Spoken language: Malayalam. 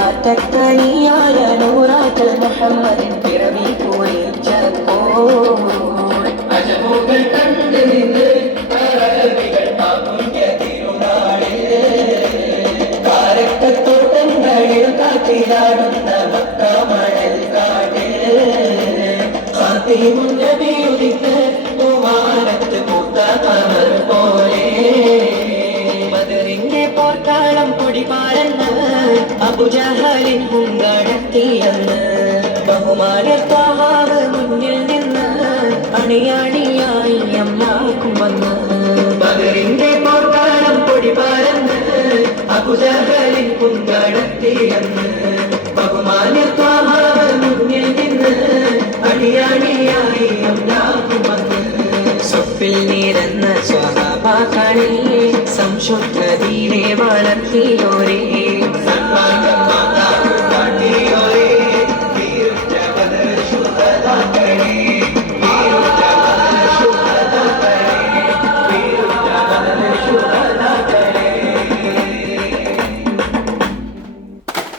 ആറ്റക്കണിയായ നൂറാറ്റൽ മുഹമ്മദിൻ പിറവി കുറിച്ചപ്പോൾ അജമുകൾ കണ്ടു നിന്ന് അറബികൾ ആ പുണ്യ തിരുനാളിൽ കാരക്കത്തോട്ടങ്ങളിൽ കാറ്റിലാടുന്ന മക്ക മണൽ കാട്ടിൽ ഫാത്തിമുൻ നബി ഉദിത്ത് കുമാരത്ത് പൂത്ത കമർ പോലെ ബദറിന്റെ പോർക്കാളം പൊടിപാരന്ന് അബുജഹലിൻ ഹുങ്കടത്തിയെന്ന് ബഹുമാനത്താവ് മുന്നിൽ നിന്ന് അണിയാണിയായി അമ്മാക്കും വന്ന് ബദറിന്റെ പോർക്കാളം പൊടിപാരന്ന് അബുജഹലിൻ ഹുങ്കടത്തിയെന്ന്